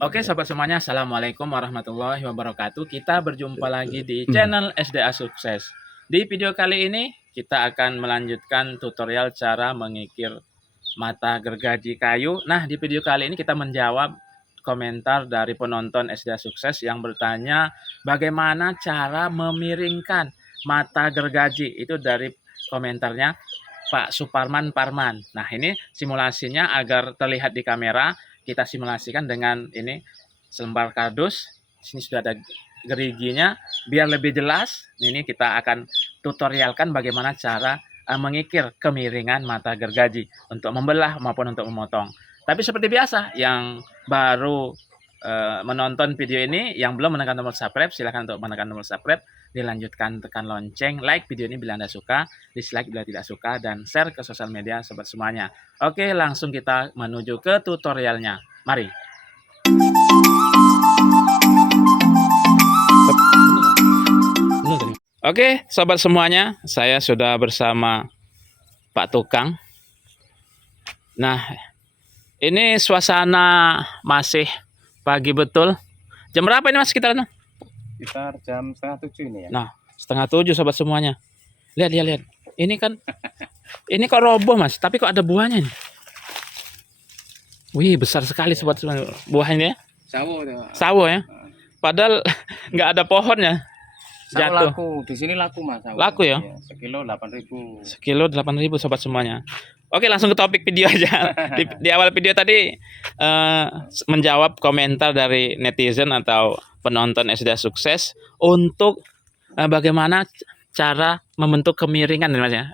Oke sobat semuanya, Assalamualaikum warahmatullahi wabarakatuh. Kita berjumpa lagi di Hmm. channel SDA Sukses. Di video kali ini kita akan melanjutkan tutorial cara mengikir mata gergaji kayu. Nah, di video kali ini kita menjawab komentar dari penonton SDA Sukses yang bertanya bagaimana cara memiringkan mata gergaji. Itu dari komentarnya Pak Suparman Parman. Nah, ini simulasinya agar terlihat di kamera. Kita simulasikan dengan ini selembar kardus. Sini sudah ada geriginya. Biar lebih jelas, ini kita akan tutorialkan bagaimana cara mengikir kemiringan mata gergaji untuk membelah maupun untuk memotong. Tapi seperti biasa, yang baru menonton video ini, yang belum menekan tombol subscribe, silahkan untuk menekan tombol subscribe, dilanjutkan tekan lonceng, like video ini bila Anda suka, dislike bila tidak suka, dan share ke sosial media sobat semuanya. Oke, langsung kita menuju ke tutorialnya. Mari. Oke, sobat semuanya, saya sudah bersama Pak Tukang. Nah, ini suasana masih pagi betul. Jam berapa ini mas sekitar? Sekitar jam 6:30 ini ya. Nah, 6:30 sobat semuanya. Lihat. Ini kan, ini kok roboh mas, tapi kok ada buahnya nih. Wih, besar sekali sobat semuanya buahnya ya. Sawo, Sawo ya. Padahal nggak ada pohonnya. Jatuh. Laku di sini laku mas. Sawo. Laku ya? Iya, sekilo 8.000. Sekilo 8.000 sobat semuanya. Oke, langsung ke topik video aja. Di awal video tadi menjawab komentar dari netizen atau penonton SDA Sukses untuk bagaimana cara membentuk kemiringan mas ya.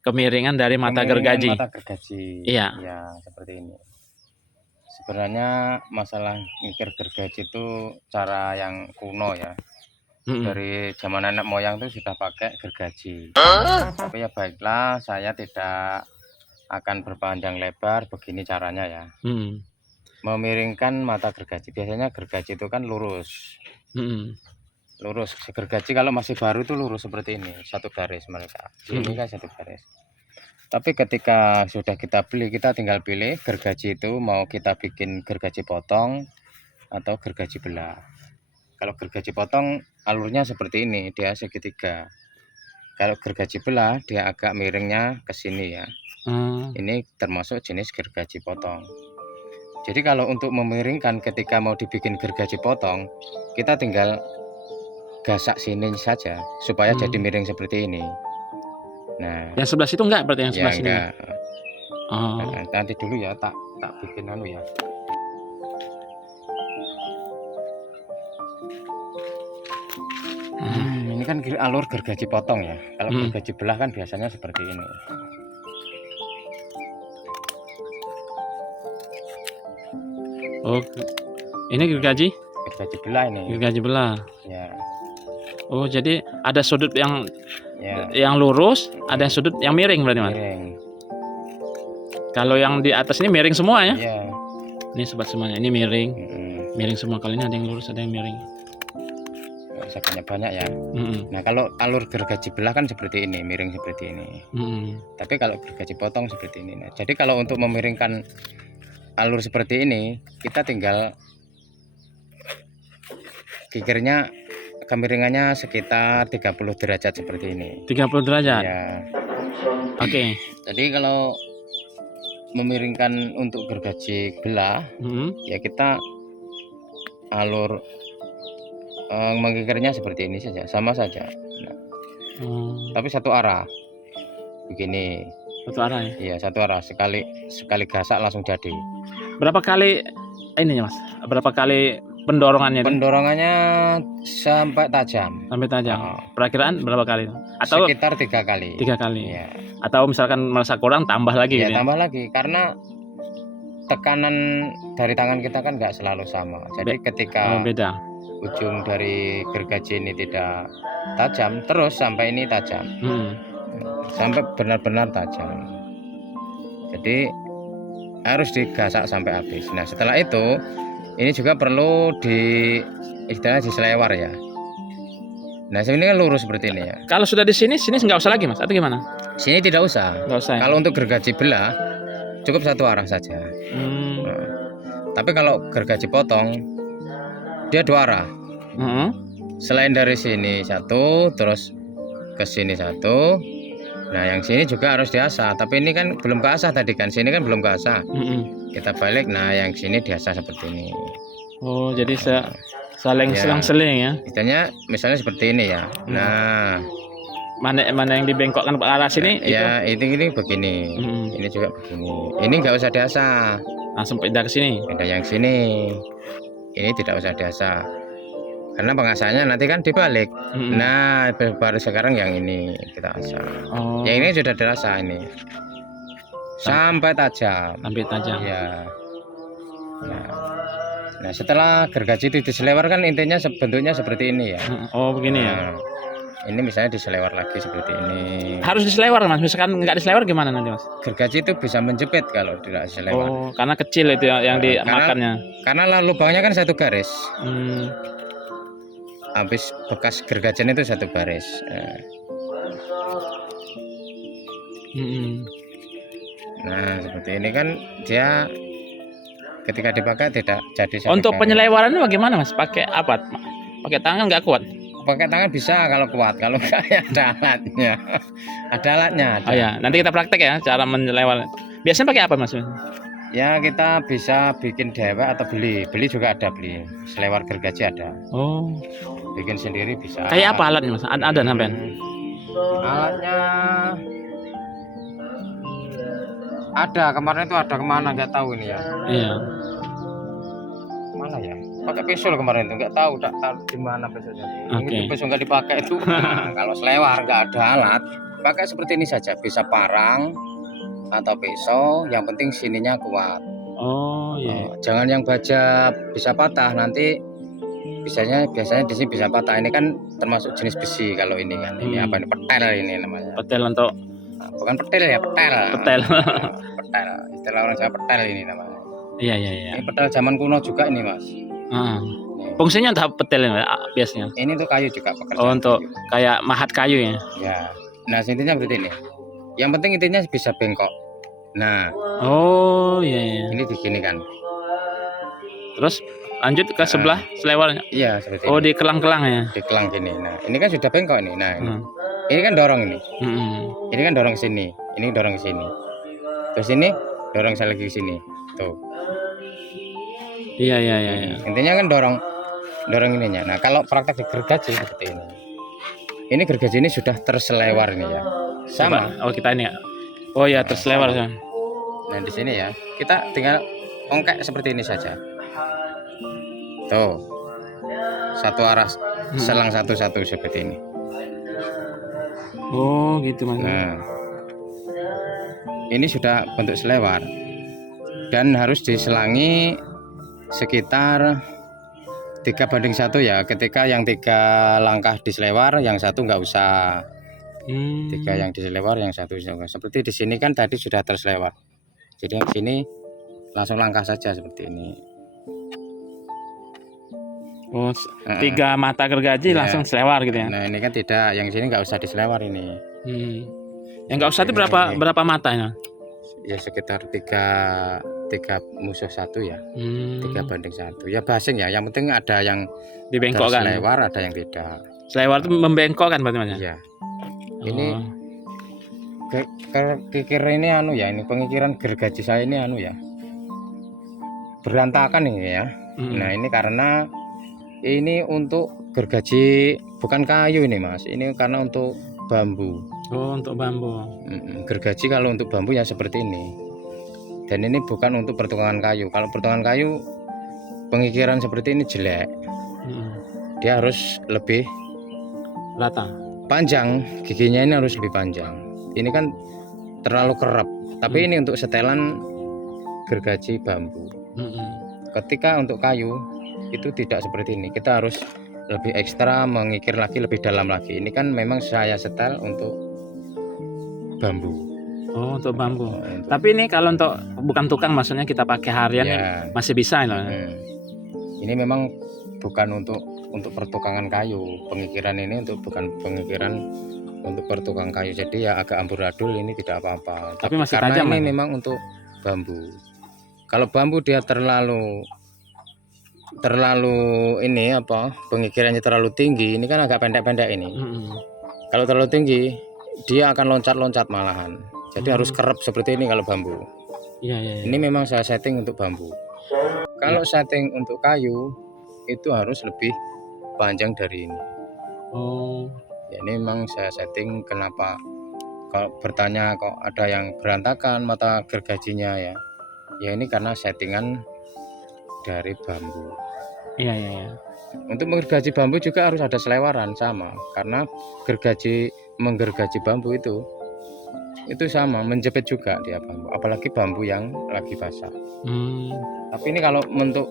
Kemiringan dari mata gergaji. Mata gergaji. Iya. Ya, seperti ini. Sebenarnya masalah ngikir gergaji itu cara yang kuno ya. Dari zaman nenek moyang itu sudah pakai gergaji. Tapi ya baiklah, saya tidak akan berpanjang lebar. Begini caranya ya. Memiringkan mata gergaji. Biasanya gergaji itu kan lurus. Lurus. Gergaji kalau masih baru itu lurus seperti ini, satu garis mereka. Ini kan satu garis. Tapi ketika sudah kita beli, kita tinggal pilih gergaji itu mau kita bikin gergaji potong atau gergaji belah. Kalau gergaji potong alurnya seperti ini, dia segitiga. Kalau gergaji belah dia agak miringnya ke sini ya. Ini termasuk jenis gergaji potong. Jadi kalau untuk memiringkan ketika mau dibikin gergaji potong, kita tinggal gasak sini saja supaya jadi miring seperti ini. Nah, yang sebelah situ enggak berarti yang sebelah sini. Enggak. Nah, nanti dulu ya tak bikin anu ya. Ini kan alur gergaji potong ya. Kalau gergaji belah kan biasanya seperti ini. Oh, ini gergaji? Gergaji belah ini. Gergaji belah. Ya. Oh, jadi ada sudut yang lurus, ada sudut yang miring berarti mas? Miring. Kalau yang di atas ini miring semua ya? Iya. Ini sobat semuanya, ini miring. Miring semua. Kali ini ada yang lurus, ada yang miring. Banyak ya. Nah, kalau alur gergaji belah kan seperti ini, miring seperti ini. Tapi kalau gergaji potong seperti ini. Nah, jadi kalau untuk memiringkan alur seperti ini, kita tinggal kikirnya kemiringannya sekitar 30 derajat seperti ini. 30 derajat? Ya. Oke. Jadi kalau memiringkan untuk gergaji belah, ya kita alur mengikirnya seperti ini saja, sama saja. Nah, tapi satu arah. Begini. Satu arah ya? Iya, satu arah. Sekali gasak langsung jadi. Berapa kali ininya mas? Berapa kali pendorongannya? Pendorongannya sampai tajam. Sampai tajam. Perakiraan berapa kali? Atau sekitar 3 kali. 3 kali. Ya. Atau misalkan merasa kurang tambah lagi? Ya, gitu tambah lagi karena tekanan dari tangan kita kan nggak selalu sama. Jadi ketika beda. Ujung dari gergaji ini tidak tajam, terus sampai ini tajam. Sampai benar-benar tajam. Jadi harus digasak sampai habis. Nah, setelah itu ini juga perlu istilahnya diselewar ya. Nah, sini kan lurus seperti ini ya. Kalau sudah di sini nggak usah lagi mas, atau gimana? Sini tidak usah. Nggak usah. Kalau untuk gergaji belah cukup satu arah saja. Tapi kalau gergaji potong dia 2 arah. Heeh. Selain dari sini satu, terus ke sini satu. Nah, yang sini juga harus diasah. Tapi ini kan belum keasah tadi kan. Sini kan belum keasah. Kita balik. Nah, yang sini diasah seperti ini. Oh, jadi saling Ya. selang-seling ya. Misalnya seperti ini ya. Nah, Mana yang dibengkokkan ke arah sini itu ya ini begini. Ini juga begini. Ini nggak usah diasah. langsung pindah ke sini. Pindah yang sini. Ini tidak usah diasah. Karena pengasahannya nanti kan dibalik. Nah, baru sekarang yang ini kita asah. Oh, Yang ini sudah dirasa ini. Sampai tajam. sampai tajam. Ya. Nah, setelah gergaji itu diselewar kan intinya bentuknya seperti ini ya. Oh, begini ya. Nah, ini misalnya diselewar lagi seperti ini. Harus diselewar Mas. Misalkan nggak diselewar gimana nanti Mas? Gergaji itu bisa menjepit kalau tidak diselewar. Oh, karena kecil itu yang dimakannya. Karena lubangnya kan satu garis. Hmm. Habis bekas gergajian itu satu garis. Nah, seperti ini kan dia ketika dipakai tidak jadi satu Untuk garis. penyelewarannya bagaimana Mas? Pakai apa? Pakai tangan nggak kuat? Pakai tangan bisa kalau kuat, kalau enggak ya ada alatnya. Ada alatnya. Ada. Oh ya, nanti kita praktek ya cara menyelewar. Biasanya pakai apa Mas? Ya kita bisa bikin dewek atau beli juga ada beli. Selewar gergaji ada. Oh. Bikin sendiri bisa. Kayak apa alatnya Mas? Ada sampean? Alatnya ada, kemarin itu ada kemana nggak tahu ini ya. Iya. Mana ya? Pakai pisau kemarin itu nggak tahu di mana pisaunya. Oke. Itu pisau nggak dipakai itu. Nah, kalau selewar nggak ada alat, pakai seperti ini saja. Bisa parang atau pisau, yang penting sininya kuat. Oh iya. Jangan yang baja bisa patah, nanti biasanya di sini bisa patah. Ini kan termasuk jenis besi kalau ini kan. Ini apa ini, petel ini namanya. Petel untuk Bukan petel ya, petel. petel. Petel. Istilah orang Jawa petel ini namanya. Iya. Ini petel zaman kuno juga ini, Mas. Fungsinya untuk petel ya biasanya. Ini untuk kayu juga pekerjaan. Oh, untuk kayak mahat kayu ya. Ya. Nah, intinya seperti ini. Yang penting intinya bisa bengkok. Nah. Oh iya. Ini diginikan. Terus lanjut ke sebelah selewarnya. Iya, seperti Oh, ini. di kelang-kelang ya. Di kelang gini. Nah, ini kan sudah bengkok nih. Nah, ini kan dorong ini. Ini kan dorong sini. Ini dorong ke sini. Terus ini dorong saya lagi ke sini. Tuh. Iya. Intinya kan dorong ininya. Nah, kalau praktek di gergaji seperti ini. Ini gergaji ini sudah terselewar ini ya. Sama. Oh, kita ini ya. Oh ya, terselewar ya. Nah, di sini ya. Kita tinggal ongkek seperti ini saja. Tuh. Satu arah selang satu-satu seperti ini. Oh, gitu Mas. Nah. Ini sudah bentuk selewar. Dan harus diselangi sekitar 3:1 ya. Ketika yang 3 langkah diselewar, yang satu nggak usah. 3 yang diselewar, yang satu seperti di sini kan tadi sudah terselewar. Jadi yang sini langsung langkah saja seperti ini. Oh, 3 mata gergaji langsung selewar gitu ya. Nah, ini kan tidak, yang sini nggak usah diselewar ini. Yang nggak usah itu berapa matanya? Ya sekitar 3 musuh satu ya. 3:1 ya, basing ya. Yang penting ada yang dibengkokkan. Selewar, ada yang tidak. Selewar itu membengkokkan berarti Mas? Iya. Ini kikir ini ya, ini pengikiran gergaji saya ini ya. Berantakan ini ya. Nah, ini karena ini untuk gergaji bukan kayu ini Mas. Ini karena untuk bambu. Oh, untuk bambu. Gergaji kalau untuk bambu ya seperti ini. Dan ini bukan untuk pertukangan kayu. Kalau pertukangan kayu pengikiran seperti ini jelek. Dia harus lebih rata. Panjang, giginya ini harus lebih panjang. Ini kan terlalu kerap. Tapi ini untuk setelan gergaji bambu. Ketika untuk kayu itu tidak seperti ini. Kita harus lebih ekstra mengikir lagi, lebih dalam lagi. Ini kan memang saya setel untuk bambu. Oh, untuk bambu. Tapi ini kalau untuk bukan tukang, maksudnya kita pakai harian ya, masih bisa loh. Ini memang bukan untuk pertukangan kayu. Pengikiran ini bukan pengikiran untuk pertukang kayu. Jadi ya agak amburadul, ini tidak apa-apa. Tapi masih karena tajam ini kan? Memang untuk bambu. Kalau bambu dia terlalu ini apa, pengikirannya terlalu tinggi, ini kan agak pendek-pendek ini. Kalau terlalu tinggi dia akan loncat-loncat malahan. Jadi harus kerap seperti ini kalau bambu. Iya. Ini memang saya setting untuk bambu. Kalau setting untuk kayu itu harus lebih panjang dari ini. Oh. Ya, ini memang saya setting. Kenapa kalau bertanya kok ada yang berantakan mata gergajinya ya? Ya ini karena settingan dari bambu. Iya. Untuk menggergaji bambu juga harus ada selewaran sama, karena menggergaji bambu itu sama, menjepit juga dia bambu, apalagi bambu yang lagi basah. Tapi ini kalau untuk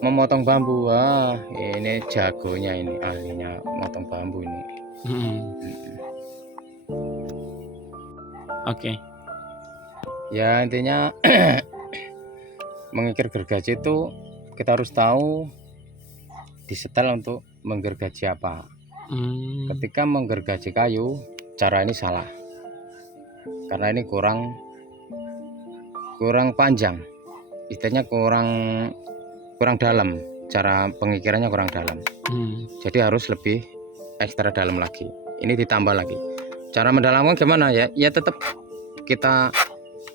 memotong bambu, wah ini jagonya, ini ahlinya motong bambu ini. Oke. Ya intinya mengikir gergaji itu kita harus tahu disetel untuk menggergaji apa. Ketika menggergaji kayu, cara ini salah, karena ini kurang panjang, istilahnya kurang dalam, cara pengikirannya kurang dalam. Jadi harus lebih ekstra dalam lagi. Ini ditambah lagi. Cara mendalamkan gimana ya? Ya tetap kita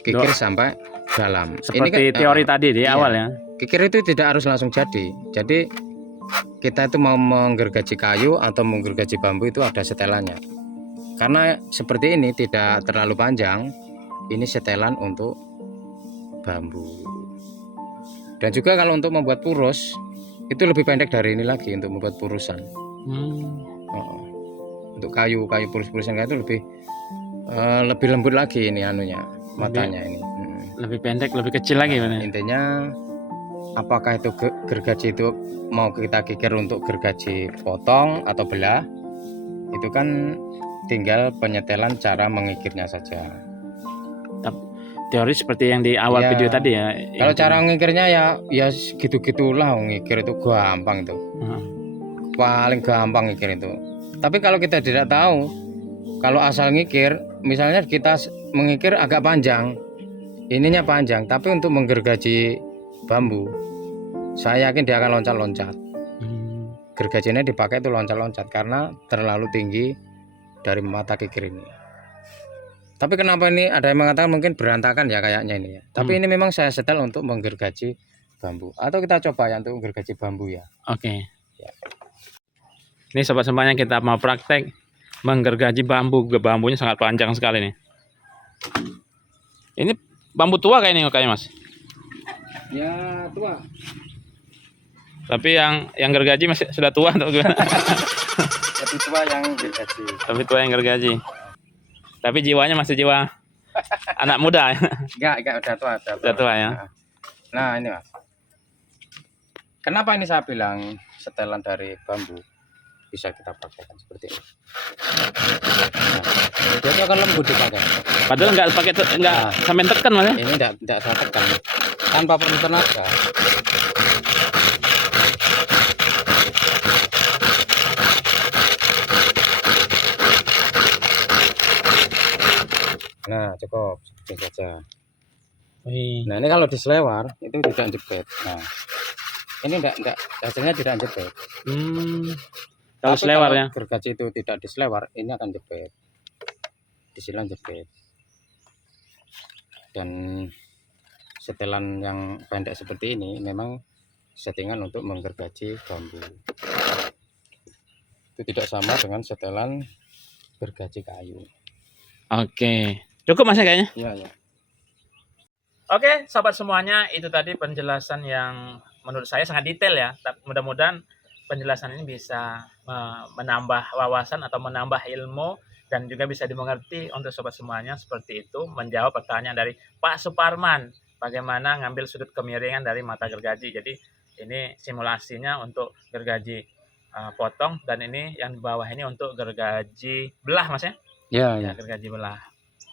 kikir sampai dalam. Seperti ini teori tadi di awal ya. Kikir itu tidak harus langsung jadi. Jadi kita itu mau menggergaji kayu atau menggergaji bambu itu ada setelannya. Karena seperti ini tidak terlalu panjang, ini setelan untuk bambu. Dan juga kalau untuk membuat purus itu lebih pendek dari ini lagi untuk membuat purusan. Untuk kayu purus-purusan kayu itu lebih lembut lagi ini anunya, matanya ini. Lebih pendek, lebih kecil lagi. Intinya apakah itu gergaji itu mau kita kikir untuk gergaji potong atau belah, itu kan tinggal penyetelan cara mengikirnya saja. Teori seperti yang di awal video tadi ya. Kalau cara ngikirnya ya gitu-gitulah, ngikir itu gampang itu. Paling gampang ngikir itu. Tapi kalau kita tidak tahu, kalau asal ngikir, misalnya kita mengikir agak panjang, ininya panjang, tapi untuk menggergaji bambu, saya yakin dia akan loncat-loncat. Gergajinya dipakai itu loncat-loncat karena terlalu tinggi dari mata kikir ini. Tapi kenapa ini ada yang mengatakan mungkin berantakan ya kayaknya ini ya. Tapi ini memang saya setel untuk menggergaji bambu. Atau kita coba ya untuk menggergaji bambu ya. Oke. Ya. Ini sobat semuanya kita mau praktek menggergaji bambu. Bambunya sangat panjang sekali nih. Ini bambu tua kayaknya Mas. Ya tua. Tapi yang gergaji masih sudah tua atau gimana? Lebih tua yang gergaji. Lebih tua yang gergaji. Tapi jiwanya masih jiwa anak muda. Enggak udah tua. Udah tua ya. Nah ini Mas. Kenapa ini saya bilang setelan dari bambu bisa kita pakaikan seperti ini. Jadi akan lembut dipakai. Padahal nggak pakai sampai tekan Mas ya. Ini enggak saya tekan. Tanpa perlu tenaga. Nah cukup seperti saja. Nah ini kalau diselewar itu tidak jepit. Nah ini enggak hasilnya tidak jepit. Kalau selewar ya. Gergaji itu tidak diselewar, ini akan jepit. Disilang jepit. Dan setelan yang pendek seperti ini memang settingan untuk menggergaji bambu. Itu tidak sama dengan setelan gergaji kayu. Oke. Cukup Mas kayaknya? Iya. Oke, sobat semuanya, itu tadi penjelasan yang menurut saya sangat detail ya. Mudah-mudahan penjelasan ini bisa menambah wawasan atau menambah ilmu dan juga bisa dimengerti untuk sobat semuanya. Seperti itu menjawab pertanyaan dari Pak Suparman, bagaimana ngambil sudut kemiringan dari mata gergaji. Jadi ini simulasinya untuk gergaji potong, dan ini yang di bawah ini untuk gergaji belah Mas ya? Ya, gergaji belah.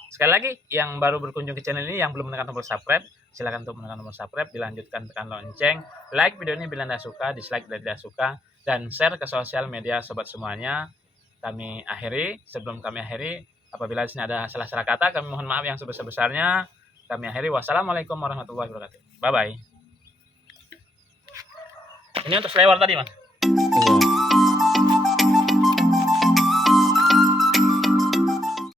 Sekali lagi, yang baru berkunjung ke channel ini, yang belum menekan tombol subscribe, silakan untuk menekan tombol subscribe, dilanjutkan tekan lonceng, like video ini bila Anda suka, dislike bila tidak suka, dan share ke sosial media sobat semuanya. Kami akhiri, sebelum kami akhiri, apabila di sini ada salah-salah kata, kami mohon maaf yang sebesar-besarnya. kami akhiri. Wassalamualaikum warahmatullahi wabarakatuh. Bye bye. Ini untuk selewar tadi, Mas. Iya.